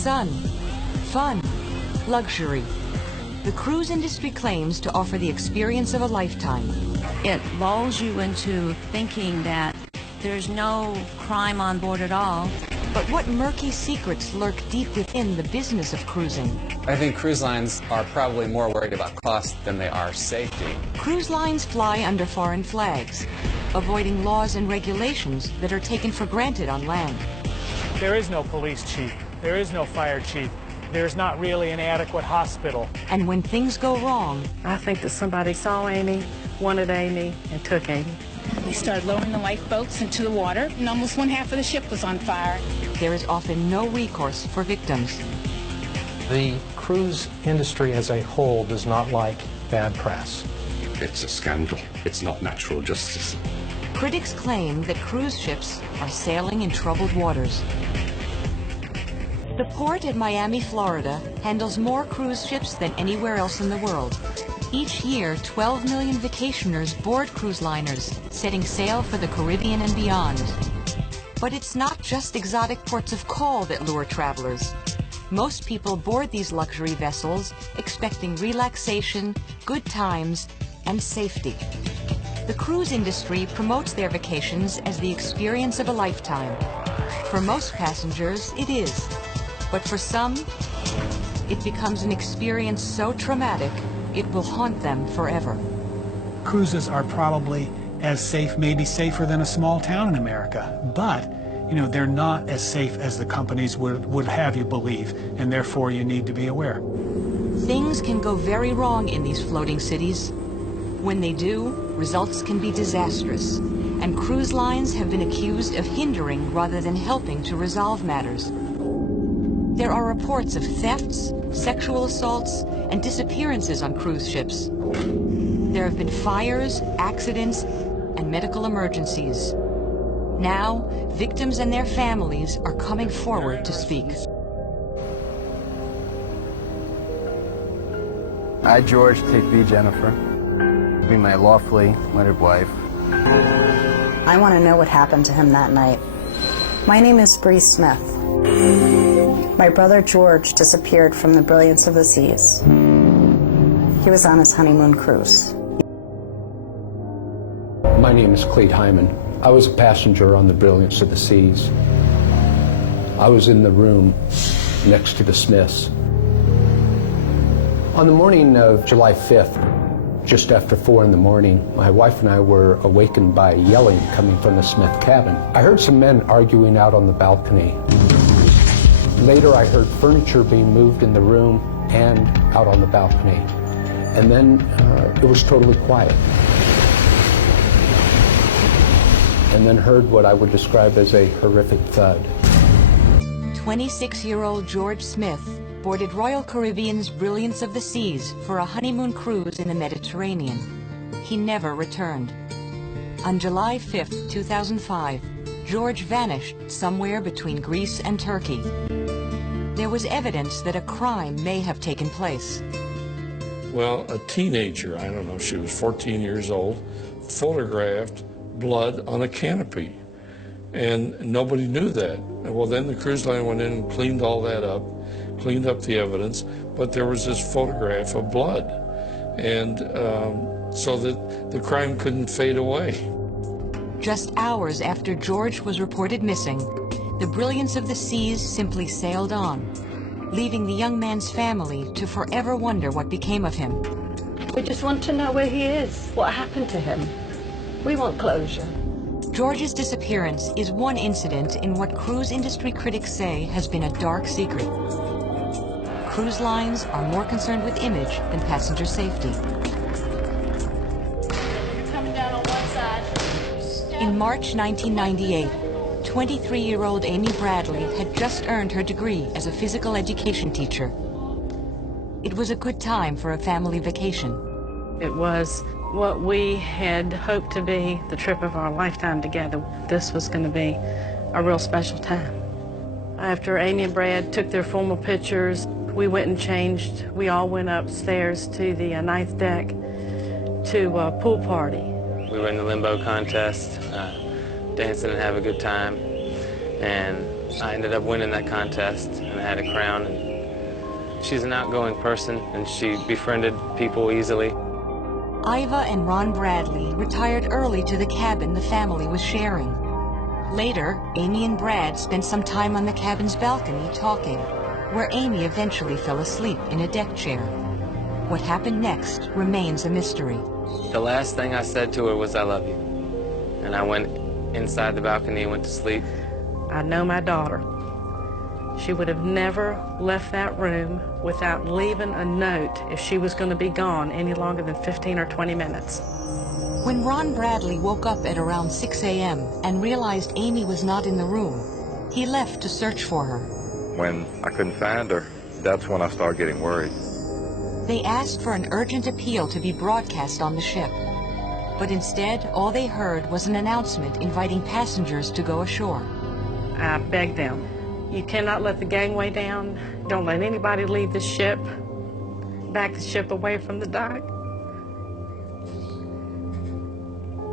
sun, fun, luxury. The cruise industry claims to offer the experience of a lifetime. It lulls you into thinking that there's no crime on board at all. But what murky secrets lurk deep within the business of cruising? I think cruise lines are probably more worried about cost than they are safety. Cruise lines fly under foreign flags, avoiding laws and regulations that are taken for granted on land. There is no police chief. There is no fire chief. There's not really an adequate hospital. And when things go wrong, I think that somebody saw Amy, wanted Amy, and took Amy. We started lowering the lifeboats into the water, and almost one half of the ship was on fire. there is often no recourse for victims. The cruise industry as a whole does not like bad press. It's a scandal. It's not natural justice. Critics claim that cruise ships are sailing in troubled waters. The port at Miami, Florida, handles more cruise ships than anywhere else in the world. Each year, 12 million vacationers board cruise liners, setting sail for the Caribbean and beyond. But it's not just exotic ports of call that lure travelers. Most people board these luxury vessels expecting relaxation, good times, and safety. The cruise industry promotes their vacations as the experience of a lifetime. For most passengers, it is. But for some, it becomes an experience so traumatic, it will haunt them forever. Cruises are probably as safe, maybe safer than a small town in America, but they're not as safe as the companies would have you believe, and therefore you need to be aware. Things can go very wrong in these floating cities. When they do, results can be disastrous, and cruise lines have been accused of hindering rather than helping to resolve matters. There are reports of thefts, sexual assaults, and disappearances on cruise ships. There have been fires, accidents, and medical emergencies. Now, victims and their families are coming forward to speak. I, George, take thee, Jennifer, be my lawfully wedded wife. I want to know what happened to him that night. My name is Bree Smith. My brother George disappeared from the Brilliance of the Seas. He was on his honeymoon cruise. My name is Clete Hyman. I was a passenger on the Brilliance of the Seas. I was in the room next to the Smiths. On the morning of July 5th, just after 4 in the morning, my wife and I were awakened by yelling coming from the Smith cabin. I heard some men arguing out on the balcony. Later, I heard furniture being moved in the room and out on the balcony. And then it was totally quiet. And then heard what I would describe as a horrific thud. 26-year-old George Smith boarded Royal Caribbean's Brilliance of the Seas for a honeymoon cruise in the Mediterranean. He never returned. On July 5th, 2005, George vanished somewhere between Greece and Turkey. There was evidence that a crime may have taken place. Well, a teenager, I don't know, she was 14 years old, photographed blood on a canopy, and nobody knew that. Well, then the cruise line went in and cleaned all that up, cleaned up the evidence, but there was this photograph of blood, and so that the crime couldn't fade away. Just hours after George was reported missing, the Brilliance of the Seas simply sailed on, leaving the young man's family to forever wonder what became of him. We just want to know where he is, what happened to him. We want closure. George's disappearance is one incident in what cruise industry critics say has been a dark secret. Cruise lines are more concerned with image than passenger safety. You're coming down on one side. In March 1998, 23-year-old Amy Bradley had just earned her degree as a physical education teacher. It was a good time for a family vacation. It was what we had hoped to be the trip of our lifetime together. This was going to be a real special time. After Amy and Brad took their formal pictures, we went and changed. We all went upstairs to the ninth deck to a pool party. We were in the limbo contest, dancing and having a good time, and I ended up winning that contest, and I had a crown. And she's an outgoing person, and she befriended people easily. Iva and Ron Bradley retired early to the cabin the family was sharing. Later, Amy and Brad spent some time on the cabin's balcony talking, where Amy eventually fell asleep in a deck chair. What happened next remains a mystery. The last thing I said to her was, "I love you." And I went inside the balcony and went to sleep. I know my daughter. She would have never left that room without leaving a note if she was going to be gone any longer than 15 or 20 minutes. When Ron Bradley woke up at around 6 a.m. and realized Amy was not in the room, he left to search for her. When I couldn't find her, that's when I started getting worried. They asked for an urgent appeal to be broadcast on the ship. But instead, all they heard was an announcement inviting passengers to go ashore. I begged them, you cannot let the gangway down. Don't let anybody leave the ship. Back the ship away from the dock.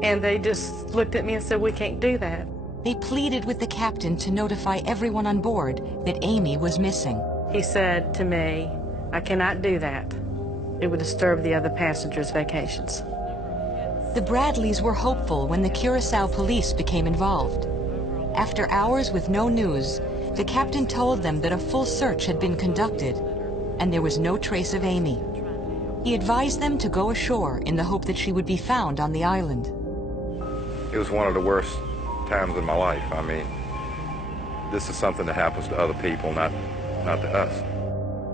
And they just looked at me and said, we can't do that. They pleaded with the captain to notify everyone on board that Amy was missing. He said to me, I cannot do that. It would disturb the other passengers' vacations. The Bradleys were hopeful when the Curacao police became involved. After hours with no news, the captain told them that a full search had been conducted, and there was no trace of Amy. He advised them to go ashore in the hope that she would be found on the island. It was one of the worst times in my life. I mean, this is something that happens to other people, not to us.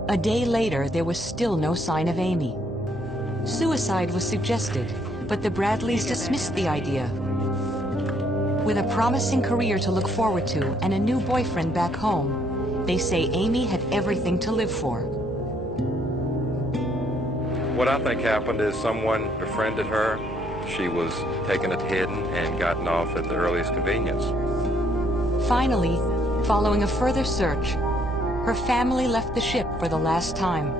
A day later, there was still no sign of Amy. Suicide was suggested, but the Bradleys dismissed the idea. With a promising career to look forward to and a new boyfriend back home, they say Amy had everything to live for. What I think happened is someone befriended her. She was taken at hidden and gotten off at the earliest convenience. Finally, following a further search, her family left the ship for the last time.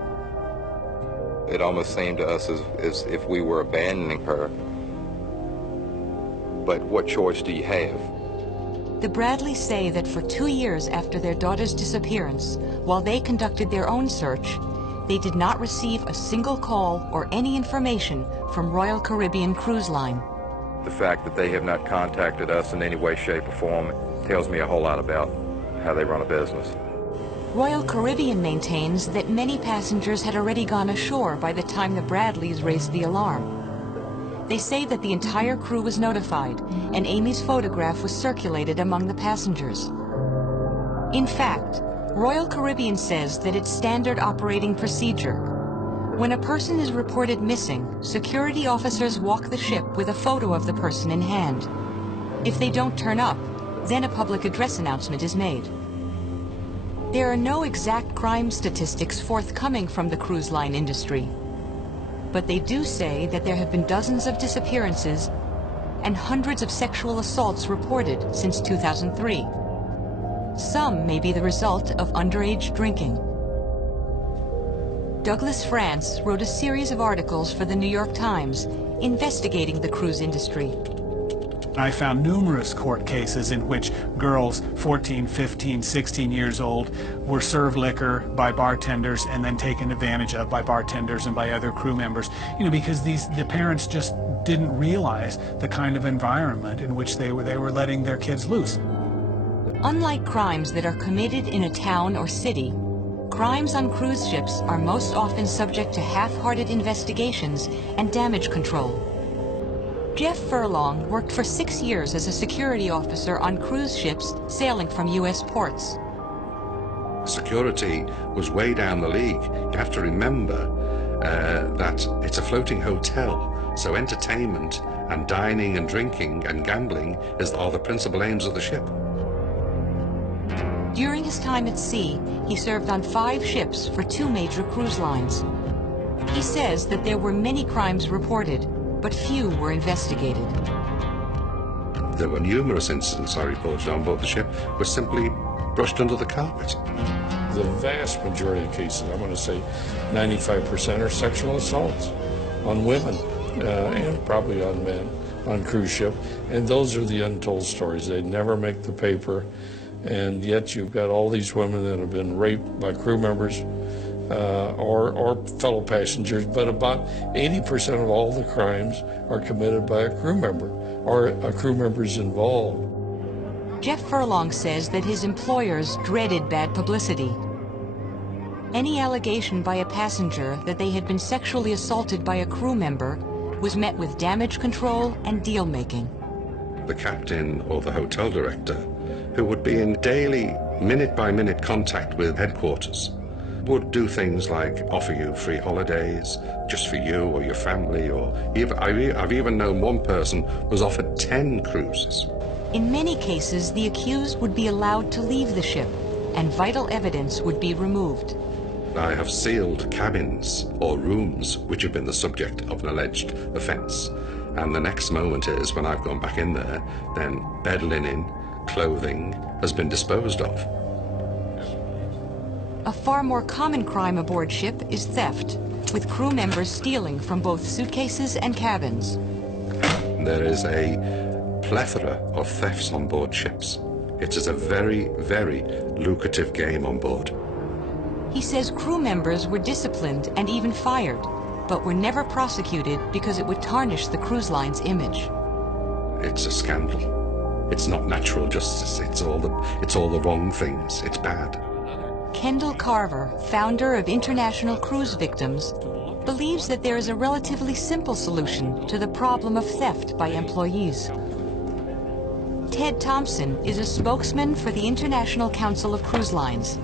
It almost seemed to us as if we were abandoning her. But what choice do you have? The Bradleys say that for 2 years after their daughter's disappearance, while they conducted their own search, they did not receive a single call or any information from Royal Caribbean Cruise Line. The fact that they have not contacted us in any way, shape, or form tells me a whole lot about how they run a business. Royal Caribbean maintains that many passengers had already gone ashore by the time the Bradleys raised the alarm. They say that the entire crew was notified, and Amy's photograph was circulated among the passengers. In fact, Royal Caribbean says that it's standard operating procedure. When a person is reported missing, security officers walk the ship with a photo of the person in hand. If they don't turn up, then a public address announcement is made. There are no exact crime statistics forthcoming from the cruise line industry, but they do say that there have been dozens of disappearances and hundreds of sexual assaults reported since 2003. Some may be the result of underage drinking. Douglas France wrote a series of articles for the New York Times investigating the cruise industry. I found numerous court cases in which girls 14, 15, 16 years old were served liquor by bartenders and then taken advantage of by bartenders and by other crew members, because the parents just didn't realize the kind of environment in which they were letting their kids loose. Unlike crimes that are committed in a town or city, crimes on cruise ships are most often subject to half-hearted investigations and damage control. Jeff Furlong worked for 6 years as a security officer on cruise ships sailing from U.S. ports. Security was way down the league. You have to remember that it's a floating hotel, so entertainment and dining and drinking and gambling are the principal aims of the ship. During his time at sea, he served on 5 ships for 2 major cruise lines. He says that there were many crimes reported, but few were investigated. There were numerous incidents I reported on board the ship were simply brushed under the carpet. The vast majority of cases, I'm going to say 95%, are sexual assaults on women and probably on men on cruise ship. And those are the untold stories. They never make the paper. And yet you've got all these women that have been raped by crew members or fellow passengers, but about 80% of all the crimes are committed by a crew member or a crew member's involved. Jeff Furlong says that his employers dreaded bad publicity. Any allegation by a passenger that they had been sexually assaulted by a crew member was met with damage control and deal-making. The captain or the hotel director, who would be in daily, minute-by-minute contact with headquarters, would do things like offer you free holidays just for you or your family, or I've even known one person was offered 10 cruises. In many cases, the accused would be allowed to leave the ship, and vital evidence would be removed. I have sealed cabins or rooms which have been the subject of an alleged offence, and the next moment is, when I've gone back in there, then bed linen, clothing has been disposed of. A far more common crime aboard ship is theft, with crew members stealing from both suitcases and cabins. There is a plethora of thefts on board ships. It is a very, very lucrative game on board. He says crew members were disciplined and even fired, but were never prosecuted because it would tarnish the cruise line's image. It's a scandal. It's not natural justice. It's all the wrong things. It's bad. Kendall Carver, founder of International Cruise Victims, believes that there is a relatively simple solution to the problem of theft by employees. Ted Thompson is a spokesman for the International Council of Cruise Lines.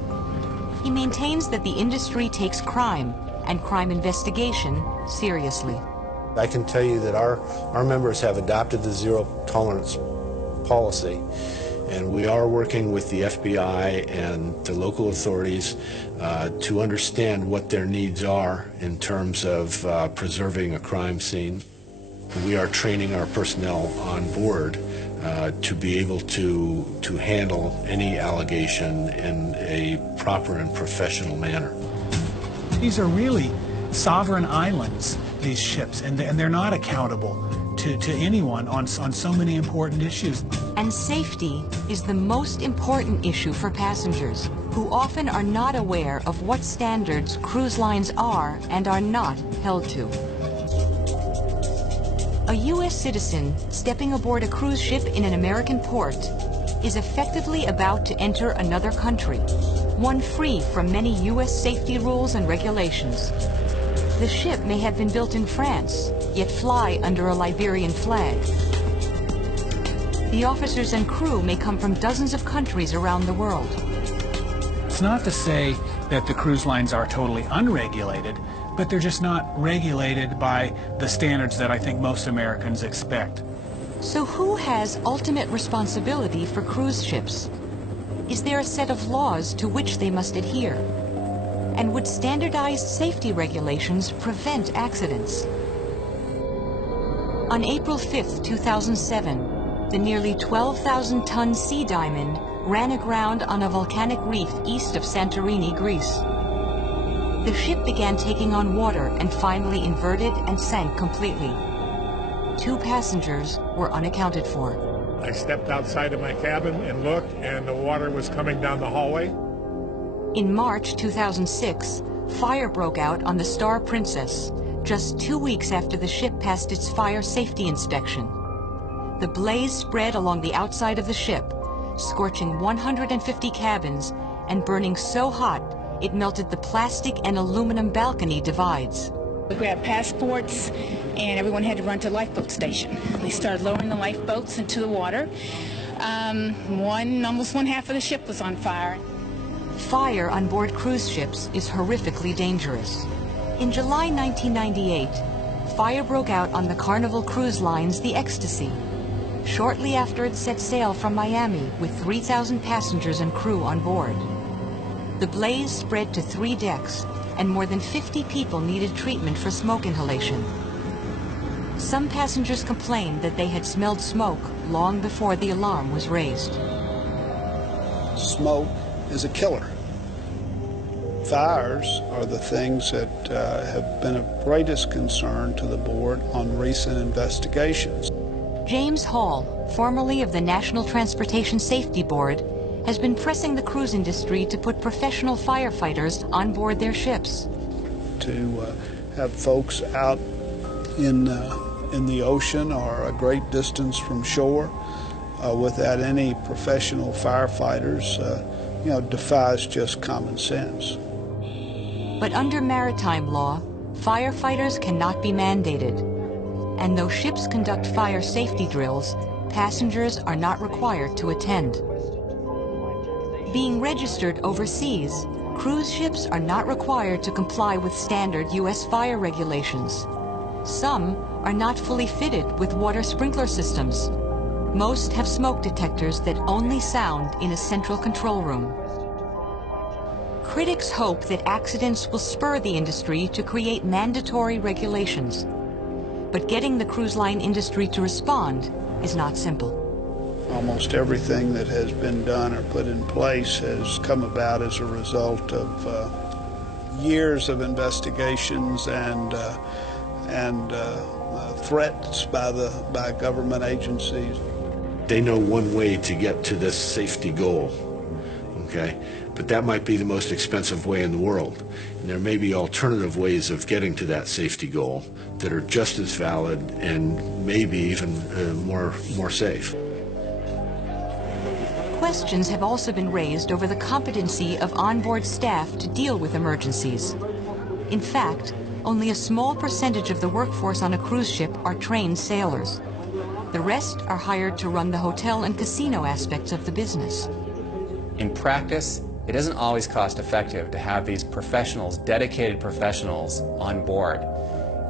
He maintains that the industry takes crime and crime investigation seriously. I can tell you that our members have adopted the zero tolerance policy, and we are working with the FBI and the local authorities to understand what their needs are in terms of preserving a crime scene. We are training our personnel on board to be able to handle any allegation in a proper and professional manner. These are really sovereign islands, these ships, and they're not accountable to anyone on so many important issues. And safety is the most important issue for passengers, who often are not aware of what standards cruise lines are and are not held to. A U.S. citizen stepping aboard a cruise ship in an American port is effectively about to enter another country, one free from many U.S. safety rules and regulations. The ship may have been built in France, yet fly under a Liberian flag. The officers and crew may come from dozens of countries around the world. It's not to say that the cruise lines are totally unregulated, but they're just not regulated by the standards that I think most Americans expect. So who has ultimate responsibility for cruise ships? Is there a set of laws to which they must adhere? And would standardized safety regulations prevent accidents? On April 5th, 2007, the nearly 12,000-ton Sea Diamond ran aground on a volcanic reef east of Santorini, Greece. The ship began taking on water and finally inverted and sank completely. 2 passengers were unaccounted for. I stepped outside of my cabin and looked, and the water was coming down the hallway. In March 2006, fire broke out on the Star Princess, just 2 weeks after the ship passed its fire safety inspection. The blaze spread along the outside of the ship, scorching 150 cabins and burning so hot it melted the plastic and aluminum balcony divides. We grabbed passports, and everyone had to run to the lifeboat station. They started lowering the lifeboats into the water. Almost one half of the ship was on fire. Fire on board cruise ships is horrifically dangerous. In July 1998, fire broke out on the Carnival Cruise Line's The Ecstasy, shortly after it set sail from Miami with 3,000 passengers and crew on board. The blaze spread to 3 decks, and more than 50 people needed treatment for smoke inhalation. Some passengers complained that they had smelled smoke long before the alarm was raised. Smoke is a killer. Fires are the things that have been of greatest concern to the board on recent investigations. James Hall, formerly of the National Transportation Safety Board, has been pressing the cruise industry to put professional firefighters on board their ships. To have folks out in the ocean or a great distance from shore without any professional firefighters, defies just common sense. But under maritime law, firefighters cannot be mandated. And though ships conduct fire safety drills, passengers are not required to attend. Being registered overseas, cruise ships are not required to comply with standard U.S. fire regulations. Some are not fully fitted with water sprinkler systems. Most have smoke detectors that only sound in a central control room. Critics hope that accidents will spur the industry to create mandatory regulations. But getting the cruise line industry to respond is not simple. Almost everything that has been done or put in place has come about as a result of years of investigations and threats by government agencies. They know one way to get to this safety goal, okay? But that might be the most expensive way in the world. And there may be alternative ways of getting to that safety goal that are just as valid and maybe even more safe. Questions have also been raised over the competency of onboard staff to deal with emergencies. In fact, only a small percentage of the workforce on a cruise ship are trained sailors. The rest are hired to run the hotel and casino aspects of the business. In practice, it isn't always cost-effective to have these professionals, dedicated professionals, on board.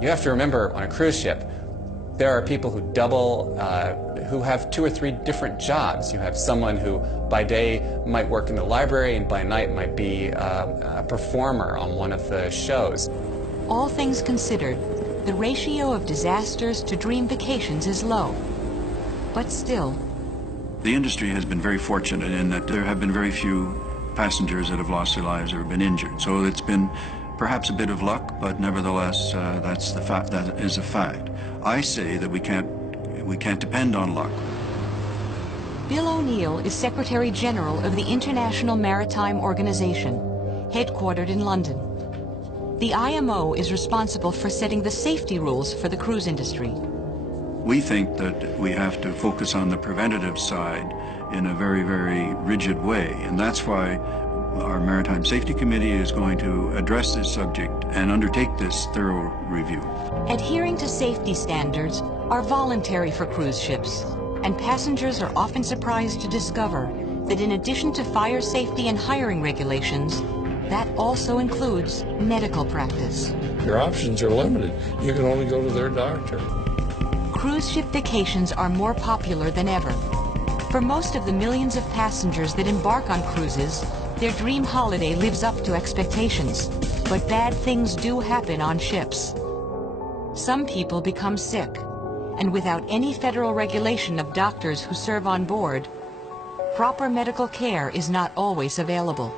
You have to remember, on a cruise ship, there are people who have 2 or 3 different jobs. You have someone who by day might work in the library and by night might be a performer on one of the shows. All things considered, the ratio of disasters to dream vacations is low. But still, the industry has been very fortunate in that there have been very few passengers that have lost their lives or been injured. So it's been perhaps a bit of luck, but nevertheless, that's the fact. That is a fact. I say that we can't depend on luck. Bill O'Neill is Secretary General of the International Maritime Organization, headquartered in London. The IMO is responsible for setting the safety rules for the cruise industry. We think that we have to focus on the preventative side in a very, very rigid way, and that's why our Maritime Safety Committee is going to address this subject and undertake this thorough review. Adhering to safety standards are voluntary for cruise ships, and passengers are often surprised to discover that in addition to fire safety and hiring regulations, that also includes medical practice. Your options are limited. You can only go to their doctor. Cruise ship vacations are more popular than ever. For most of the millions of passengers that embark on cruises, their dream holiday lives up to expectations. But bad things do happen on ships. Some people become sick, and without any federal regulation of doctors who serve on board, proper medical care is not always available.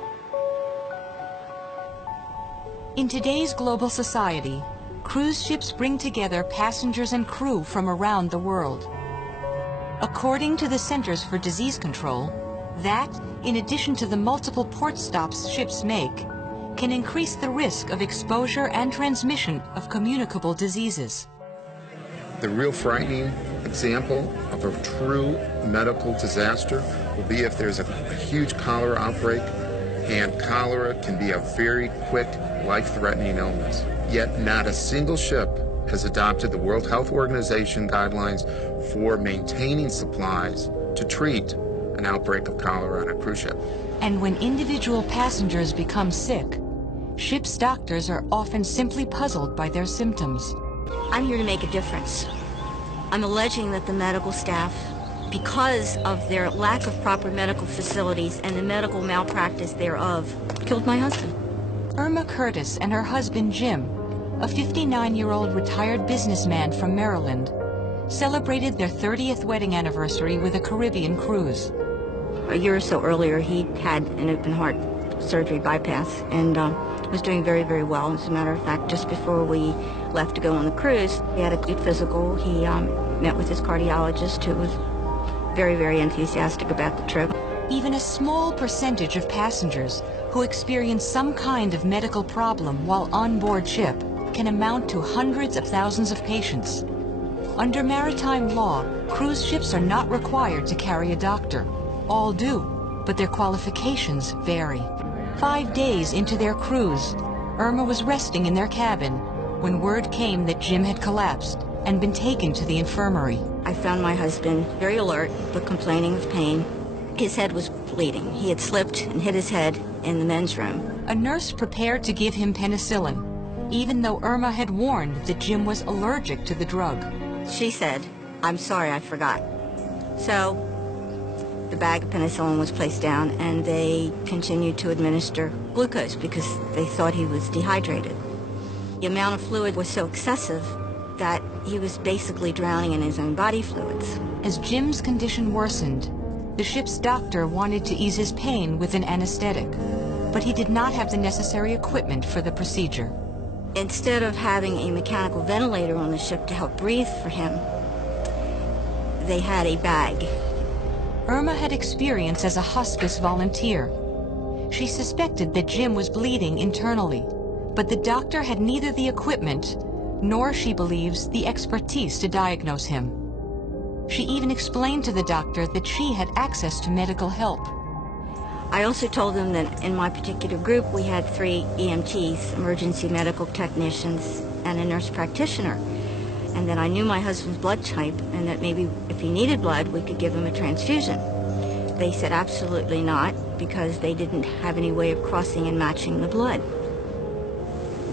In today's global society, cruise ships bring together passengers and crew from around the world. According to the Centers for Disease Control, that, in addition to the multiple port stops ships make, can increase the risk of exposure and transmission of communicable diseases. The real frightening example of a true medical disaster will be if there's a huge cholera outbreak, and cholera can be a very quick, life-threatening illness. Yet not a single ship has adopted the World Health Organization guidelines for maintaining supplies to treat an outbreak of cholera on a cruise ship. And when individual passengers become sick, ship's doctors are often simply puzzled by their symptoms. I'm here to make a difference. I'm alleging that the medical staff, because of their lack of proper medical facilities and the medical malpractice thereof, killed my husband. Irma Curtis and her husband Jim, a 59-year-old retired businessman from Maryland, celebrated their 30th wedding anniversary with a Caribbean cruise. A year or so earlier, he had an open heart surgery bypass and was doing very, very well. As a matter of fact, just before we left to go on the cruise, he had a good physical. He met with his cardiologist, who was very, very enthusiastic about the trip. Even a small percentage of passengers who experience some kind of medical problem while on board ship can amount to hundreds of thousands of patients. Under maritime law, cruise ships are not required to carry a doctor. All do, but their qualifications vary. 5 days into their cruise, Irma was resting in their cabin when word came that Jim had collapsed and been taken to the infirmary. I found my husband very alert, but complaining of pain. His head was bleeding. He had slipped and hit his head in the men's room. A nurse prepared to give him penicillin, even though Irma had warned that Jim was allergic to the drug. She said, "I'm sorry, I forgot." So the bag of penicillin was placed down, and they continued to administer glucose because they thought he was dehydrated. The amount of fluid was so excessive that he was basically drowning in his own body fluids. As Jim's condition worsened, the ship's doctor wanted to ease his pain with an anesthetic, but he did not have the necessary equipment for the procedure. Instead of having a mechanical ventilator on the ship to help breathe for him, they had a bag. Irma had experience as a hospice volunteer. She suspected that Jim was bleeding internally, but the doctor had neither the equipment nor, she believes, the expertise to diagnose him. She even explained to the doctor that she had access to medical help. I also told them that in my particular group we had 3 EMTs, emergency medical technicians, and a nurse practitioner, and that I knew my husband's blood type and that maybe if he needed blood we could give him a transfusion. They said absolutely not, because they didn't have any way of crossing and matching the blood.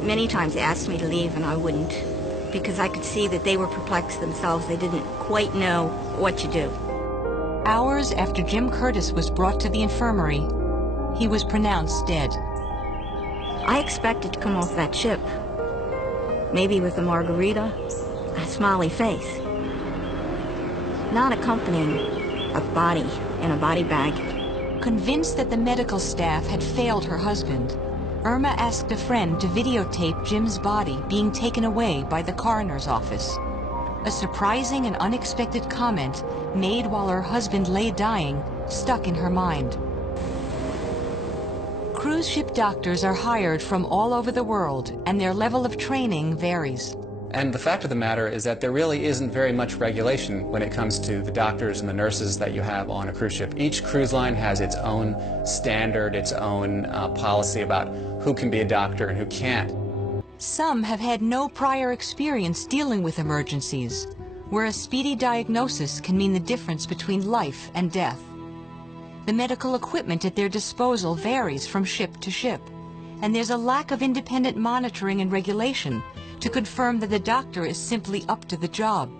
Many times they asked me to leave and I wouldn't, because I could see that they were perplexed themselves. They didn't quite know what to do. Hours after Jim Curtis was brought to the infirmary, he was pronounced dead. I expected to come off that ship, maybe with a margarita, a smiley face, not accompanying a body in a body bag. Convinced that the medical staff had failed her husband, Irma asked a friend to videotape Jim's body being taken away by the coroner's office. A surprising and unexpected comment made while her husband lay dying stuck in her mind. Cruise ship doctors are hired from all over the world, and their level of training varies. And the fact of the matter is that there really isn't very much regulation when it comes to the doctors and the nurses that you have on a cruise ship. Each cruise line has its own standard, its own policy about who can be a doctor and who can't. Some have had no prior experience dealing with emergencies, where a speedy diagnosis can mean the difference between life and death. The medical equipment at their disposal varies from ship to ship, and there's a lack of independent monitoring and regulation to confirm that the doctor is simply up to the job.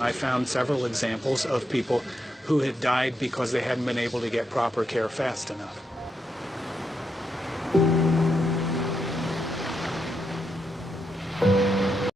I found several examples of people who had died because they hadn't been able to get proper care fast enough.